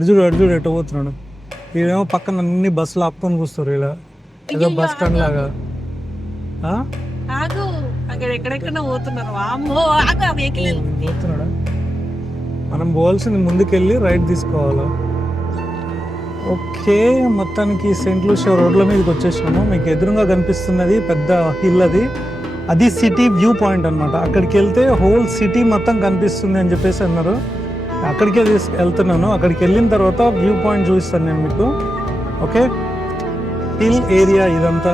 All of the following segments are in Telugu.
అటు చూడు ఎటు పోతున్నాడు. వీడేమో పక్కన అన్ని బస్సులు ఆపుకొని కూస్తారు ఇలా ఏదో బస్ స్టాండ్ లాగా. ఆగు, అక్కడ ఎక్కడెక్కడ పోతున్నారు. వామ్మో, ఆగు, ఆ వెహికల్ పోతున్నాడా? మనం పోవాల్సింది ముందుకెళ్ళి రైట్ తీసుకోవాలి. ఓకే, మొత్తానికి సెయింట్ లూసియా రోడ్ల మీదకి వచ్చేసినాము. మీకు ఎదురుగా కనిపిస్తున్నది పెద్ద హిల్, అది సిటీ వ్యూ పాయింట్ అనమాట. అక్కడికి వెళ్తే హోల్ సిటీ మొత్తం కనిపిస్తుంది అని చెప్పేసి అన్నారు. అక్కడికే వెళ్తున్నాను. అక్కడికి వెళ్ళిన తర్వాత వ్యూ పాయింట్ చూపిస్తాను నేను మీకు. ఓకే, హిల్ ఏరియా ఇదంతా.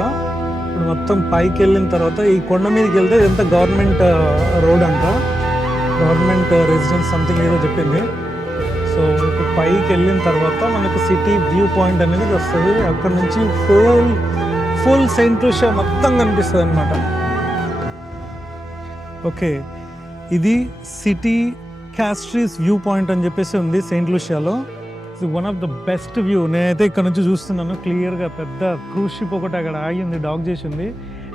ఇప్పుడు మొత్తం పైకి వెళ్ళిన తర్వాత ఈ కొండ మీదకి వెళ్తే ఇదంతా గవర్నమెంట్ రోడ్ అంట, గవర్నమెంట్ రెసిడెన్స్ సంథింగ్ ఏదో చెప్పింది. సో ఇప్పుడు పైకి వెళ్ళిన తర్వాత మనకు సిటీ వ్యూ పాయింట్ అనేది వస్తుంది. అక్కడ నుంచి ఫుల్ సెయింట్ లూసియా మొత్తం కనిపిస్తుంది అనమాట. ఓకే, ఇది సిటీ క్యాస్ట్రీస్ వ్యూ పాయింట్ అని చెప్పేసి ఉంది సెయింట్ లూసియాలో. ఇది one of the best view. నేనైతే ఇక్కడ నుంచి చూస్తున్నాను క్లియర్గా. పెద్ద క్రూజ్ షిప్ ఒకటి అక్కడ ఆగింది, డాక్ చేసింది.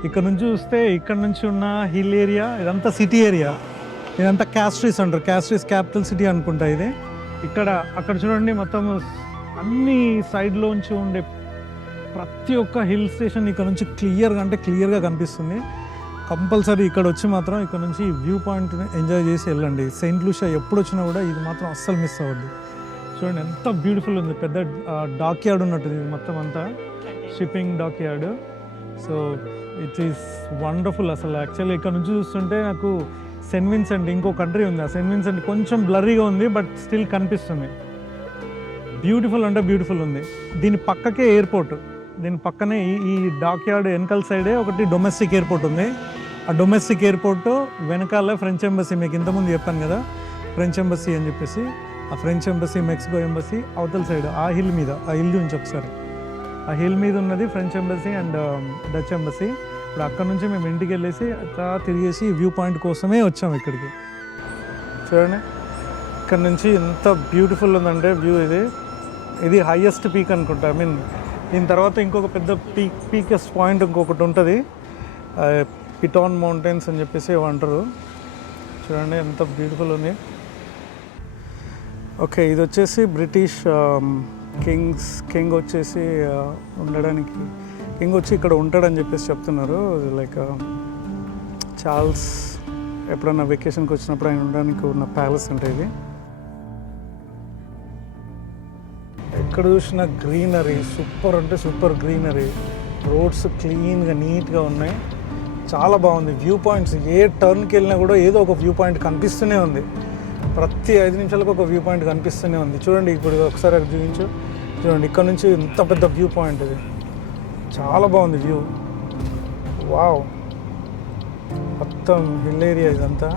ఇక్కడ నుంచి చూస్తే ఇక్కడ నుంచి ఉన్న హిల్ ఏరియా ఇదంతా సిటీ ఏరియా. ఇదంతా క్యాస్ట్రీస్ అంటారు, క్యాస్ట్రీస్ క్యాపిటల్ సిటీ అనుకుంటా ఇది. అక్కడ చూడండి, మొత్తం అన్ని సైడ్లోంచి ఉండే ప్రతి ఒక్క హిల్ స్టేషన్ ఇక్కడ నుంచి క్లియర్గా కనిపిస్తుంది. కంపల్సరీ ఇక్కడ వచ్చి మాత్రం ఇక్కడ నుంచి వ్యూ పాయింట్ని ఎంజాయ్ చేసి వెళ్ళండి. సెయింట్ లూసియా ఎప్పుడు వచ్చినా కూడా ఇది మాత్రం అస్సలు మిస్ అవ్వద్దు. చూడండి ఎంత బ్యూటిఫుల్ ఉంది. పెద్ద డాక్ యార్డ్ ఉన్నట్టుంది ఇది మొత్తం అంతా, shipping dock yard. So it is wonderful అసలు. యాక్చువల్లీ ఇక్కడ నుంచి చూస్తుంటే నాకు సెయింట్ విన్సెంట్, ఇంకో కంట్రీ ఉంది, ఆ సెయింట్ విన్సెంట్ కొంచెం బ్లర్రీగా ఉంది, బట్ స్టిల్ కనిపిస్తుంది. బ్యూటిఫుల్ అంటే బ్యూటిఫుల్ ఉంది. దీని పక్కకే ఎయిర్పోర్ట్, దీని పక్కనే ఈ డాక్ యార్డ్ వెనకాల సైడే ఒకటి డొమెస్టిక్ ఎయిర్పోర్ట్ ఉంది. ఆ డొమెస్టిక్ ఎయిర్పోర్ట్ వెనకాల ఫ్రెంచ్ ఎంబసీ, మీకు ఇంతకుముందు చెప్పాను కదా ఫ్రెంచ్ ఎంబసీ అని చెప్పేసి. ఆ ఫ్రెంచ్ ఎంబసీ, మెక్సికో ఎంబసీ అవతల సైడ్ ఆ హిల్ మీద, ఆ హిల్ నుంచి ఒకసారి ఆ హిల్ మీద ఉన్నది French embassy and Dutch embassy. ఇప్పుడు అక్కడ నుంచి మేము ఇంటికి వెళ్ళేసి అట్లా తిరిగేసి వ్యూ పాయింట్ కోసమే వచ్చాము ఇక్కడికి. చూడండి ఇక్కడ నుంచి ఎంత బ్యూటిఫుల్ ఉందంటే వ్యూ. ఇది హైయెస్ట్ పీక్ అనుకుంటా. ఐ మీన్ దీని తర్వాత ఇంకొక పెద్ద పీకెస్ట్ పాయింట్ ఇంకొకటి ఉంటుంది, పిటాన్ మౌంటైన్స్ అని చెప్పేసి అంటారు. చూడండి ఎంత బ్యూటిఫుల్ ఉంది. ఓకే, ఇది వచ్చేసి బ్రిటిష్ కింగ్ వచ్చేసి ఉండడానికి, కింగ్ వచ్చి ఇక్కడ ఉంటాడని చెప్పేసి చెప్తున్నారు. లైక్ చార్ల్స్ ఎప్పుడన్నా వెకేషన్కి వచ్చినప్పుడు ఆయన ఉండడానికి ఉన్న ప్యాలెస్ అంటే ఇది. ఎక్కడ చూసినా గ్రీనరీ, సూపర్ అంటే సూపర్ గ్రీనరీ. రోడ్స్ క్లీన్గా నీట్గా ఉన్నాయి, చాలా బాగుంది. వ్యూ పాయింట్స్ ఏ టర్న్కి వెళ్ళినా కూడా ఏదో ఒక వ్యూ పాయింట్ కనిపిస్తూనే ఉంది. ప్రతి 5 నిమిషాలకు ఒక వ్యూ పాయింట్ కనిపిస్తూనే ఉంది. చూడండి ఇప్పుడు ఒకసారి అది చూపించు. చూడండి ఇక్కడ నుంచి ఎంత పెద్ద వ్యూ పాయింట్ ఇది, చాలా బాగుంది వ్యూ. వావ్, మొత్తం హిల్ ఏరియా ఇదంతా.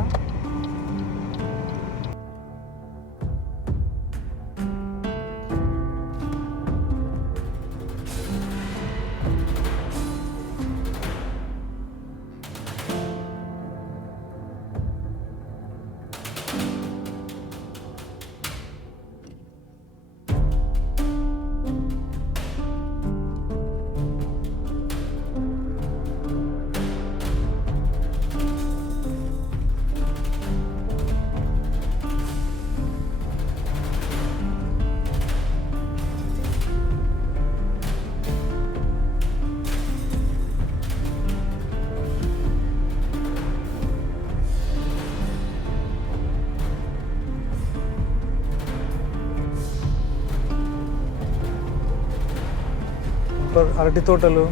అరటి తోటలు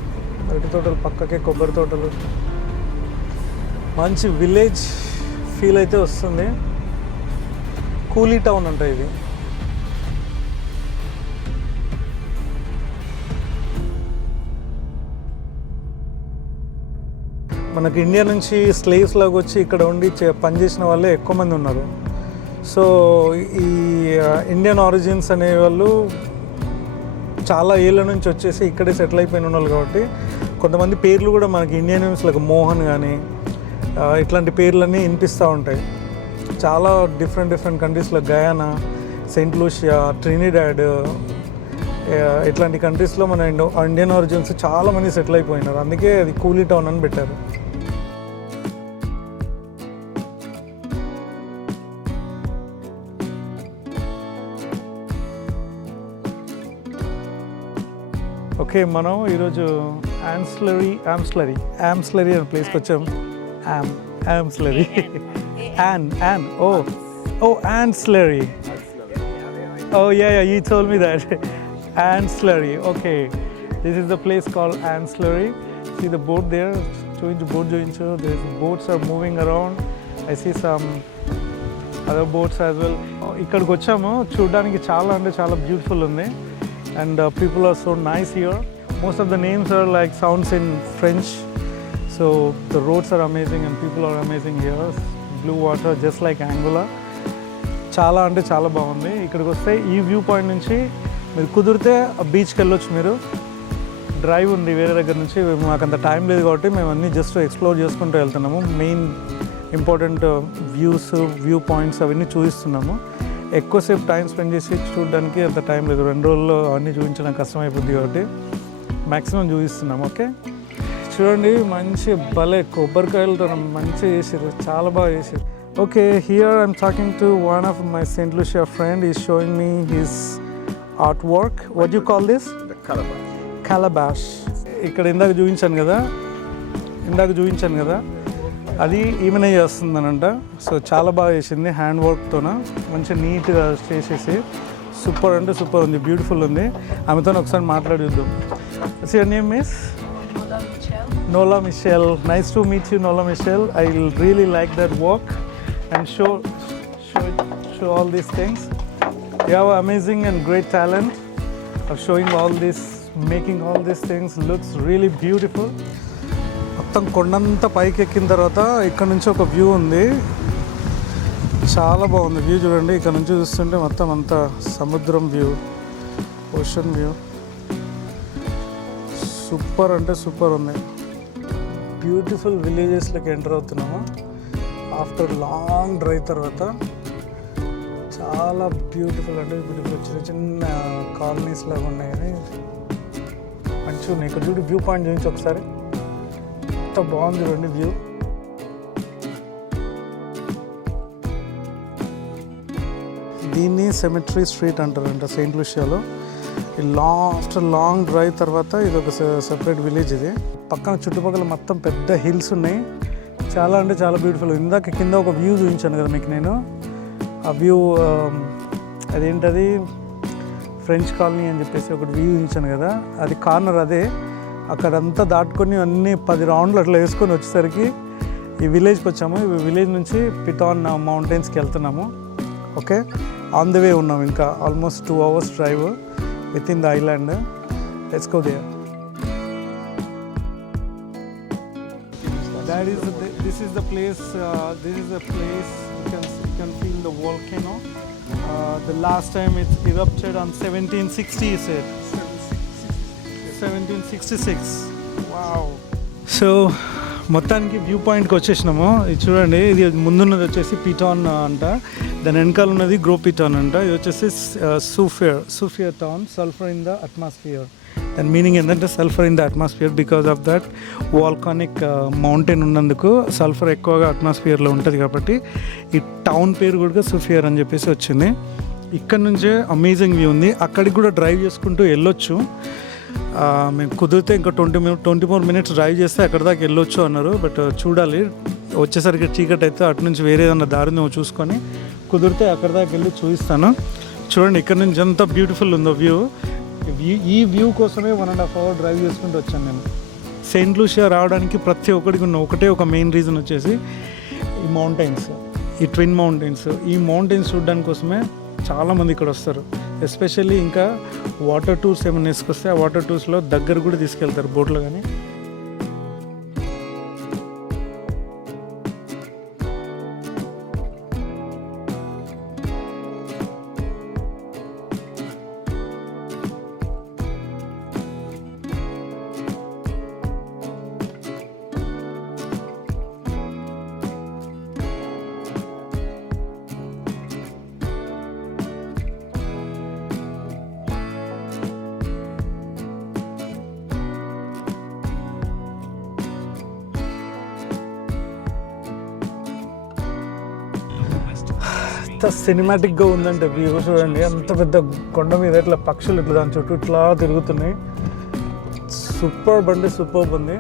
పక్కకే కొబ్బరి తోటలు, మంచి విలేజ్ ఫీల్ అయితే వస్తుంది. కూలీ టౌన్ అంట ఇది. మనకి ఇండియా నుంచి స్లేవ్స్ లాగా వచ్చి ఇక్కడ ఉండి పనిచేసిన వాళ్ళే ఎక్కువ మంది ఉన్నారు. సో ఈ ఇండియన్ ఆరిజిన్స్ అనే వాళ్ళు చాలా ఏళ్ళ నుంచి వచ్చేసి ఇక్కడే సెటిల్ అయిపోయిన వాళ్ళు కాబట్టి కొంతమంది పేర్లు కూడా మనకి ఇండియన్ నేమ్స్ లైక్ మోహన్ కానీ ఇట్లాంటి పేర్లన్నీ వినిపిస్తూ ఉంటాయి. చాలా డిఫరెంట్ కంట్రీస్లో గయానా, సెయింట్ లూసియా, ట్రినిడాడ్ ఇట్లాంటి కంట్రీస్లో మన ఇండియన్ ఆరిజిన్స్ చాలామంది సెటిల్ అయిపోయినారు. అందుకే అది కూలీ టౌన్ అని పెట్టారు. ఓకే, మనం ఈరోజు ఆమ్స్లరీ అనే ప్లేస్కి వచ్చాం. ఆమ్స్లరీ Ancillary. Oh yeah, you told me that. Ancillary. Okay, this is the place called Ancillary. See the boat there. There's boats are moving around. I see some other boats as well. ఇక్కడికి వచ్చాము, చూడడానికి చాలా బ్యూటిఫుల్ ఉంది. And people are so nice here. Most of the names are like sounds in French. So the roads are amazing and people are amazing here. Blue water just like Angola. చాలా బాగుంది. ఇక్కడికి వస్తే ఈ వ్యూ పాయింట్ నుంచి మీరు కుదిరితే ఆ బీచ్కి వెళ్ళొచ్చు. మీరు డ్రైవ్ ఉంది వేరే దగ్గర నుంచి, మాకు అంత టైం లేదు కాబట్టి మేము అన్నీ జస్ట్ ఎక్స్ప్లోర్ చేసుకుంటూ వెళ్తున్నాము. మెయిన్ ఇంపార్టెంట్ వ్యూ పాయింట్స్ అవన్నీ చూపిస్తున్నాము. ఎక్కువసేపు టైం స్పెండ్ చేసి చూడడానికి అంత టైం లేదు. 2 రోజుల్లో అవన్నీ చూపించడం కష్టమైపోద్ది కాబట్టి మ్యాక్సిమం చూపిస్తున్నాము. ఓకే, చూడండి మంచి భలే కొబ్బరికాయలతో మంచిగా చేసారు, చాలా బాగా చేశారు. Okay, here I'm talking to one of my St. Lucia friend. He's showing me his artwork. What do you call this? The calabash. Calabash. ఇక్కడ ఇందాక చూపించాను కదా అది ఈమెనే చేస్తుందనంట. సో చాలా బాగా చేసింది, హ్యాండ్ వర్క్తోన మంచిగా నీట్గా చేసేసి సూపర్ అంటే సూపర్ ఉంది, బ్యూటిఫుల్ ఉంది. ఆమెతో ఒకసారి మాట్లాడి చూద్దాం. What's your name, miss? Nola Michelle. Nice to meet you, Nola Michelle. I really like that work and show all these things. You have amazing and great talent of showing all this, making all these things. Looks really beautiful. మొత్తం కొండంతా పైకి ఎక్కిన తర్వాత ఇక్కడ నుంచి ఒక వ్యూ ఉంది, చాలా బాగుంది వ్యూ. చూడండి, ఇక్కడ నుంచి చూస్తుంటే మొత్తం అంతా సముద్రం వ్యూ, ఓషన్ వ్యూ. సూపర్ అంటే సూపర్ ఉంది. బ్యూటిఫుల్ విలేజెస్లోకి ఎంటర్ అవుతున్నాము ఆఫ్టర్ లాంగ్ డ్రైవ్ తర్వాత. చాలా బ్యూటిఫుల్ అంటే బ్యూటిఫుల్ చిన్న కాలనీస్ లాగా ఉన్నాయి, మంచిగా ఉన్నాయి. ఇక్కడ చూడు వ్యూ పాయింట్ చూపించి ఒకసారి, ఎంత బాగుంది చూడండి వ్యూ. దీన్ని సెమెట్రీ స్ట్రీట్ అంటారంట సెయింట్ లూషియాలో. ఆఫ్టర్ లాంగ్ డ్రైవ్ తర్వాత ఇది ఒక సెపరేట్ విలేజ్. ఇది పక్కన చుట్టుపక్కల మొత్తం పెద్ద హిల్స్ ఉన్నాయి, చాలా అంటే చాలా బ్యూటిఫుల్. ఇందాక కింద ఒక వ్యూ చూపించాను కదా మీకు నేను, ఆ వ్యూ అదేంటది ఫ్రెంచ్ కాలనీ అని చెప్పేసి ఒకటి వ్యూ చూపించాను కదా, అది కార్నర్ అదే. అక్కడంతా దాటుకొని అన్నీ 10 రౌండ్లు అట్లా వేసుకొని వచ్చేసరికి ఈ విలేజ్కి వచ్చాము. ఈ విలేజ్ నుంచి పిటాన్ మౌంటైన్స్కి వెళ్తున్నాము. ఓకే, ఆన్ ద వే ఉన్నాం, ఇంకా almost 2 hours drive within the island. Let's go there. This is the place. You can feel the volcano. The last time it erupted on 1760, he said. 1766. Wow. So మొత్తానికి వ్యూ పాయింట్కి వచ్చేసినాము. ఇది చూడండి, ఇది ముందున్నది వచ్చేసి పిటాన్ అంట, దాని వెనకాల ఉన్నది గ్రో పిటాన్ అంట. ఇది వచ్చేసి Soufriere town, sulphur in the atmosphere. దాని మీనింగ్ ఏంటంటే sulphur in the atmosphere because of that volcanic mountain ఉన్నందుకు సల్ఫర్ ఎక్కువగా అట్మాస్ఫియర్లో ఉంటుంది కాబట్టి ఈ టౌన్ పేరు కూడా సూఫియర్ అని చెప్పేసి వచ్చింది. ఇక్కడ నుంచే అమేజింగ్ వ్యూ ఉంది, అక్కడికి కూడా డ్రైవ్ చేసుకుంటూ వెళ్ళొచ్చు. మేము కుదిరితే ఇంకా 24 minutes డ్రైవ్ చేస్తే అక్కడ దాకా వెళ్ళొచ్చు అన్నారు. బట్ చూడాలి, వచ్చేసరికి చీకటి అయితే అటు నుంచి వేరే ఏదన్నా దారిని చూసుకొని కుదిరితే అక్కడ దాకా వెళ్ళి చూపిస్తాను. చూడండి ఇక్కడ నుంచి ఎంత బ్యూటిఫుల్ ఉందో వ్యూ. ఈ వ్యూ కోసమే 1.5 hour డ్రైవ్ చేసుకుంటూ వచ్చాను నేను. సెయింట్ లూషియా రావడానికి ప్రతి ఒక్కడికి ఉన్న ఒక మెయిన్ రీజన్ వచ్చేసి ఈ మౌంటైన్స్, ఈ ట్విన్ మౌంటైన్స్. ఈ మౌంటైన్స్ చూడడానికి కోసమే చాలామంది ఇక్కడ వస్తారు. ఎస్పెషల్లీ ఇంకా వాటర్ టూర్స్ ఏమైనా వేసుకొస్తే ఆ వాటర్ టూర్స్లో దగ్గర కూడా తీసుకెళ్తారు బోట్లో. కానీ ఎంత సినిమాటిక్గా ఉందంటే వ్యూ చూడండి. అంత పెద్ద కొండ మీద ఇట్లా పక్షులు ఇట్లా దాని చుట్టూ ఇట్లా తిరుగుతున్నాయి. సూపర్ బండి, సూపర్ ఉంది.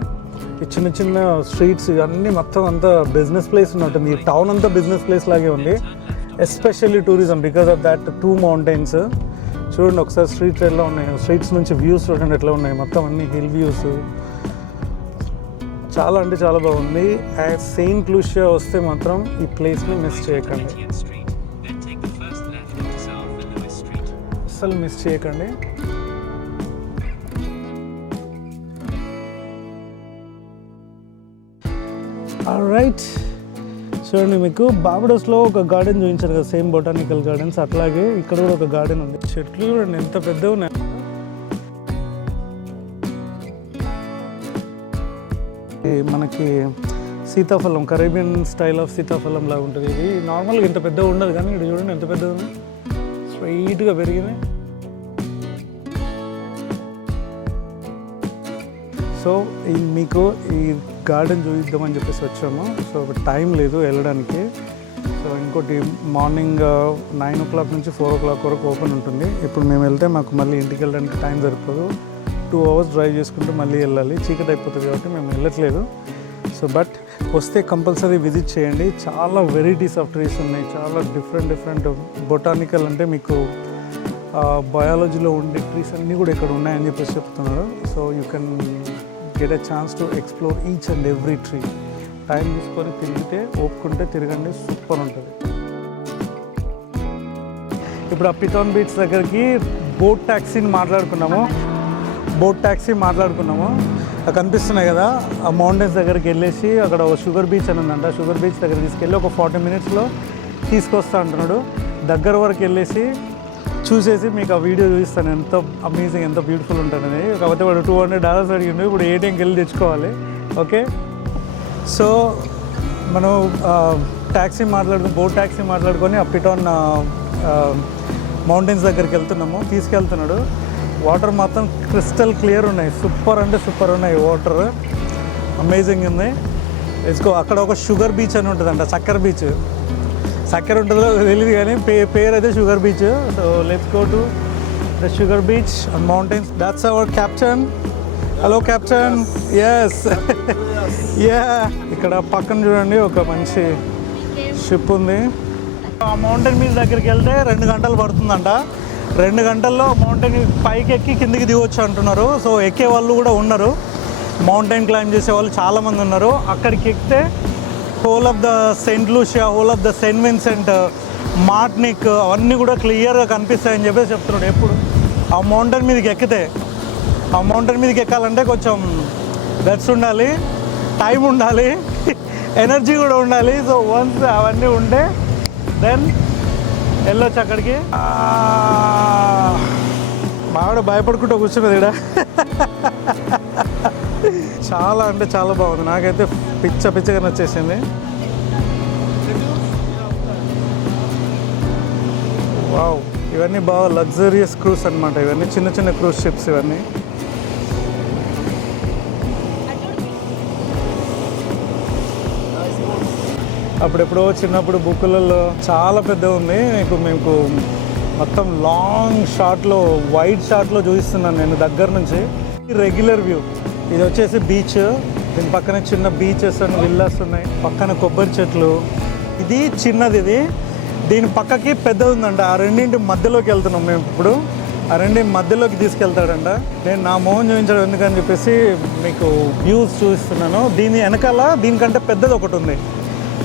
ఈ చిన్న చిన్న స్ట్రీట్స్ ఇవన్నీ మొత్తం అంతా బిజినెస్ ప్లేస్ ఉన్నట్టుంది. ఈ టౌన్ అంతా బిజినెస్ ప్లేస్ లాగే ఉంది, especially tourism because of that 2 mountains. చూడండి ఒకసారి స్ట్రీట్స్ ఎలా ఉన్నాయి, స్ట్రీట్స్ నుంచి వ్యూస్ చూడండి ఎట్లా ఉన్నాయి, మొత్తం అన్ని హిల్ వ్యూస్. చాలా అంటే చాలా బాగుంది. సెయింట్ లూషియా వస్తే మాత్రం ఈ ప్లేస్ని మిస్ చేయకండి, అస్సలు మిస్ చేయకండి. రైట్, చూడండి మీకు బార్బడోస్లో ఒక గార్డెన్ చూపించారు కదా, సేమ్ బొటానికల్ గార్డెన్స్, అట్లాగే ఇక్కడ కూడా ఒక గార్డెన్ ఉంది. చెట్లు చూడండి ఎంత పెద్దగా ఉన్నాయి. మనకి సీతాఫలం, కరేబియన్ స్టైల్ ఆఫ్ సీతాఫలం లాగా ఉంటుంది. ఇది నార్మల్గా ఇంత పెద్దగా ఉండదు, కానీ ఇక్కడ చూడండి ఎంత పెద్దగా ఉంది, స్ట్రైట్గా పెరిగింది. సో మీకు ఈ గార్డెన్ చూపిద్దామని చెప్పేసి వచ్చాము. సో టైం లేదు వెళ్ళడానికి. సో ఇంకోటి మార్నింగ్ 9 o'clock నుంచి 4 o'clock వరకు ఓపెన్ ఉంటుంది. ఇప్పుడు మేము వెళ్తే మాకు మళ్ళీ ఇంటికి వెళ్ళడానికి టైం సరిపోదు, 2 hours డ్రైవ్ చేసుకుంటూ మళ్ళీ వెళ్ళాలి, చీకటి అయిపోతుంది కాబట్టి మేము వెళ్ళట్లేదు. సో బట్ వస్తే కంపల్సరీ విజిట్ చేయండి. చాలా వెరైటీస్ ఆఫ్ ట్రీస్ ఉన్నాయి, చాలా డిఫరెంట్ బొటానికల్ అంటే మీకు బయాలజీలో ఉండే ట్రీస్ అన్నీ కూడా ఇక్కడ ఉన్నాయని చెప్పేసి చెప్తున్నారు. So you can get a chance to explore each and every tree. Time తీసుకొని తిరిగితే, ఓపుకుంటే తిరగండి, సూపర్ ఉంటుంది. ఇప్పుడు ఆ పిథాన్ బీచ్ దగ్గరికి బోట్ ట్యాక్సీ మాట్లాడుకున్నాము. అక్కడ కనిపిస్తున్నాయి కదా, ఆ మౌంటైన్స్ దగ్గరికి వెళ్ళేసి అక్కడ ఒక షుగర్ బీచ్ అని ఉందంట, షుగర్ బీచ్ దగ్గర తీసుకెళ్ళి ఒక 40 minutesలో తీసుకొస్తా అంటున్నాడు. దగ్గర వరకు వెళ్ళేసి చూసేసి మీకు ఆ వీడియో చూపిస్తాను, ఎంత అమేజింగ్, ఎంత బ్యూటిఫుల్ ఉంటుందని. కాకపోతే వాడు $200 అడిగిండు, ఇప్పుడు ATMకి వెళ్ళి తెచ్చుకోవాలి. ఓకే, సో మనం బోట్ ట్యాక్సీ మాట్లాడుకొని ఆ పిథాన్ మౌంటైన్స్ దగ్గరికి వెళ్తున్నాము. తీసుకెళ్తున్నాడు. వాటర్ మాత్రం క్రిస్టల్ క్లియర్ ఉన్నాయి, సూపర్ అంటే సూపర్ ఉన్నాయి, వాటర్ అమేజింగ్ ఉంది. వేసుకో. అక్కడ ఒక షుగర్ బీచ్ అని ఉంటుందంట, చక్కెర ఉంటుందో తెలియదు కానీ పేరు అయితే sugar beach. So let's go to the sugar beach and mountains. That's our captain. Hello captain. Yes yeah. ఇక్కడ పక్కన చూడండి ఒక మంచి షిప్ ఉంది. ఆ మౌంటైన్ మీద దగ్గరికి వెళ్తే 2 గంటలు పడుతుందంట. 2 గంటల్లో మౌంటైన్ పైకి ఎక్కి కిందికి దిగొచ్చు అంటున్నారు. సో ఎక్కే వాళ్ళు కూడా ఉన్నారు, మౌంటైన్ క్లైంబ్ చేసే వాళ్ళు చాలామంది ఉన్నారు. అక్కడికి ఎక్కితే whole of the Saint Lucia, whole of the Saint Vincent, Martinique అవన్నీ కూడా క్లియర్గా కనిపిస్తాయని చెప్పేసి చెప్తున్నాడు. ఎప్పుడు ఆ మౌంటైన్ మీదకి ఎక్కాలంటే కొంచెం గట్స్ ఉండాలి, టైం ఉండాలి, ఎనర్జీ కూడా ఉండాలి. సో వన్స్ అవన్నీ ఉంటే దెన్ వెళ్ళొచ్చు అక్కడికి. బాగా భయపడుకుంటూ కూర్చున్నది ఇక్కడ. చాలా అంటే చాలా బాగుంది, నాకైతే పిచ్చగా నచ్చేసింది. వావ్, ఇవన్నీ బాగా లగ్జరియస్ క్రూస్ అనమాట. ఇవన్నీ చిన్న క్రూజ్ షిప్స్ ఇవన్నీ. అప్పుడెప్పుడో చిన్నప్పుడు బుక్కులలో చాలా పెద్ద ఉంది. మీకు మొత్తం లాంగ్ షాట్లో, వైడ్ షాట్లో చూపిస్తున్నాను నేను దగ్గర నుంచి. Regular view. ఇది వచ్చేసి బీచ్, దీని పక్కన చిన్న బీచెస్ అండ్ విల్లాస్ ఉన్నాయి, పక్కన కొబ్బరి చెట్లు. ఇది చిన్నది, దీని పక్కకి పెద్దది ఉందంట. ఆ రెండింటి మధ్యలోకి వెళ్తున్నాం మేము ఇప్పుడు. ఆ రెండింటి మధ్యలోకి తీసుకెళ్తాడంట. నేను నా మోహన్ చూపించడం ఎందుకని చెప్పేసి మీకు వ్యూస్ చూపిస్తున్నాను. దీని వెనకాల దీనికంటే పెద్దది ఒకటి ఉంది,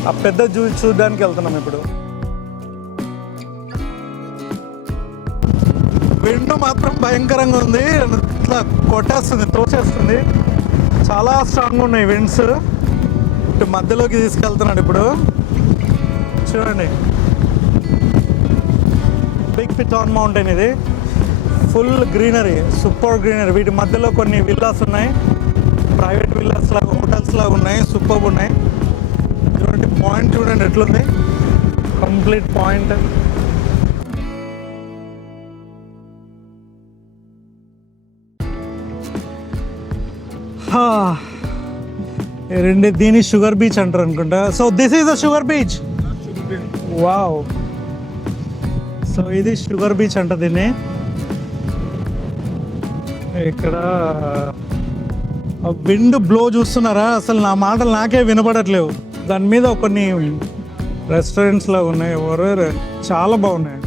ఆ పెద్ద చూడడానికి వెళ్తున్నాం ఇప్పుడు. విండ్ మాత్రం భయంకరంగా ఉంది, ఇట్లా కొట్టేస్తుంది, తోచేస్తుంది. చాలా స్ట్రాంగ్ ఉన్నాయి విండ్స్. ఇటు మధ్యలోకి తీసుకెళ్తున్నాడు ఇప్పుడు. చూడండి, బిగ్ పిథాన్ మౌంటైన్ ఇది. Full greenery, super greenery. వీటి మధ్యలో కొన్ని విల్లాస్ ఉన్నాయి, ప్రైవేట్ విల్లాస్ లాగా, హోటల్స్ లాగా ఉన్నాయి, సూపర్ ఉన్నాయి. చూడండి పాయింట్, చూడండి ఎట్లుంది, కంప్లీట్ పాయింట్. దీని షుగర్ బీచ్ అంటారు అనుకుంటా. So this is the sugar beach. Wow, so ఇది షుగర్ బీచ్ అంట దీన్ని. ఇక్కడ విండ్ బ్లో చూస్తున్నారా, అసలు నా మాటలు నాకే వినపడట్లేవు. దాని మీద కొన్ని రెస్టారెంట్స్ లాగా ఉన్నాయి, ఎవరు చాలా బాగున్నాయి.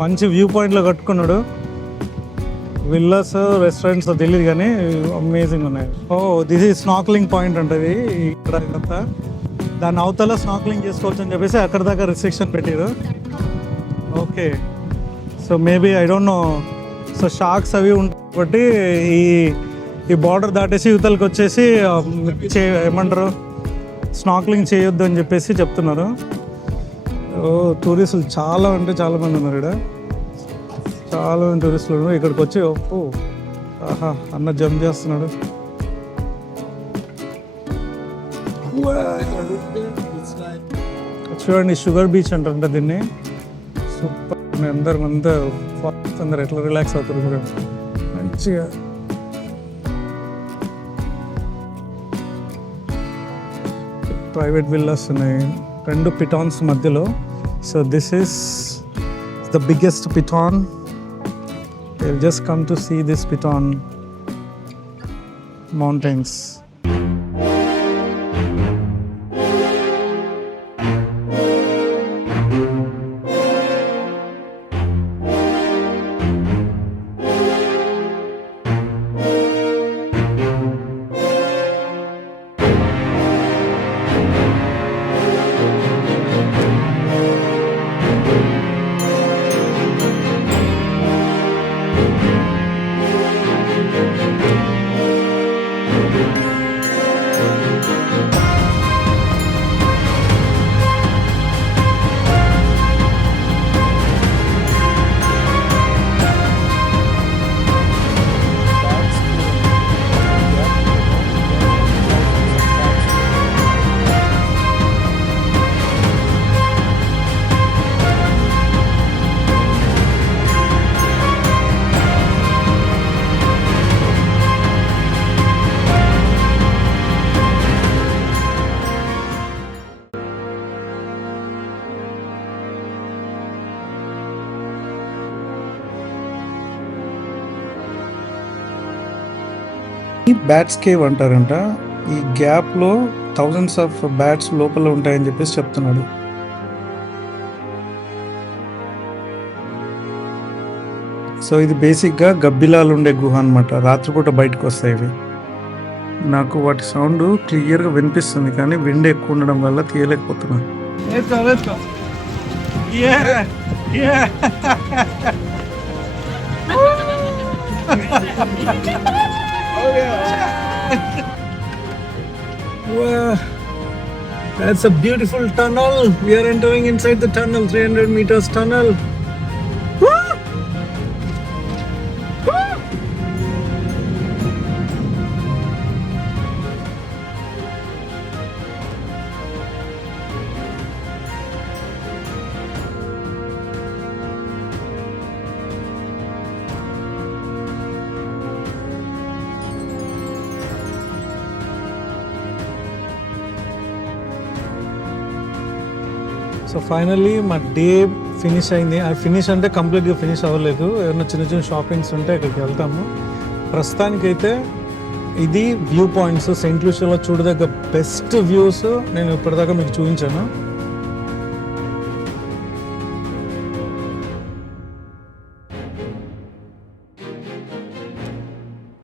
మంచి వ్యూ పాయింట్లో కట్టుకున్నాడు. విల్లాస్ రెస్టారెంట్స్ తెలియదు కానీ అమేజింగ్ ఉన్నాయి. దిస్ ఈజ్ స్నార్క్లింగ్ పాయింట్ ఉంటుంది ఇక్కడ. ఇదంతా దాని అవతల స్నార్క్లింగ్ చేసుకోవచ్చు అని చెప్పేసి అక్కడ దాకా రిస్ట్రిక్షన్ పెట్టారు. Okay, so maybe I don't know. So sharks అవి ఉంటాయి కాబట్టి ఈ బార్డర్ దాటేసి యువతలకు వచ్చేసి ఏమంటారు స్నార్క్లింగ్ చేయొద్దు అని చెప్పేసి చెప్తున్నారు. టూరిస్టులు చాలా అంటే చాలా మంది ఉన్నారు ఇక్కడ. చాలా మంది టూరిస్టులు ఉన్నారు ఇక్కడికి వచ్చి. ఆహా అన్న జంప్ చేస్తున్నాడు. చూడండి, షుగర్ బీచ్ అంటారంట దీన్ని. సూపర్. అందరు ఎట్లా రిలాక్స్ అవుతారు చూడండి మంచిగా. ప్రైవేట్ విల్లాస్ ఉన్నాయి 2 పిటాన్స్ మధ్యలో. So this is the biggest Piton. Just come to see this Piton mountains. Bats cave అంటారంట. ఈ గ్యాప్లో థౌజండ్స్ ఆఫ్ బ్యాట్స్ లోపల ఉంటాయని చెప్పేసి చెప్తున్నాడు. సో ఇది బేసిక్గా గబ్బిలాలు ఉండే గుహ అనమాట. రాత్రిపూట బయటకు వస్తాయి ఇవి. నాకు వాటి సౌండ్ క్లియర్గా వినిపిస్తుంది కానీ విండ్ ఎక్కువ ఉండడం వల్ల తీయలేకపోతున్నాను. Wow, that's a beautiful tunnel. We are entering inside the tunnel, 300 meters tunnel. So finally మా డే ఫినిష్ అయింది. అది ఫినిష్ అంటే కంప్లీట్గా ఫినిష్ అవ్వలేదు. ఏమైనా చిన్న చిన్న షాపింగ్స్ ఉంటే ఇక్కడికి వెళ్తాము. ప్రస్తుతానికైతే ఇది వ్యూ పాయింట్స్. సెయింట్ లూసియాలో చూడదగ్గ బెస్ట్ వ్యూస్ నేను ఇప్పటిదాకా మీకు చూపించాను.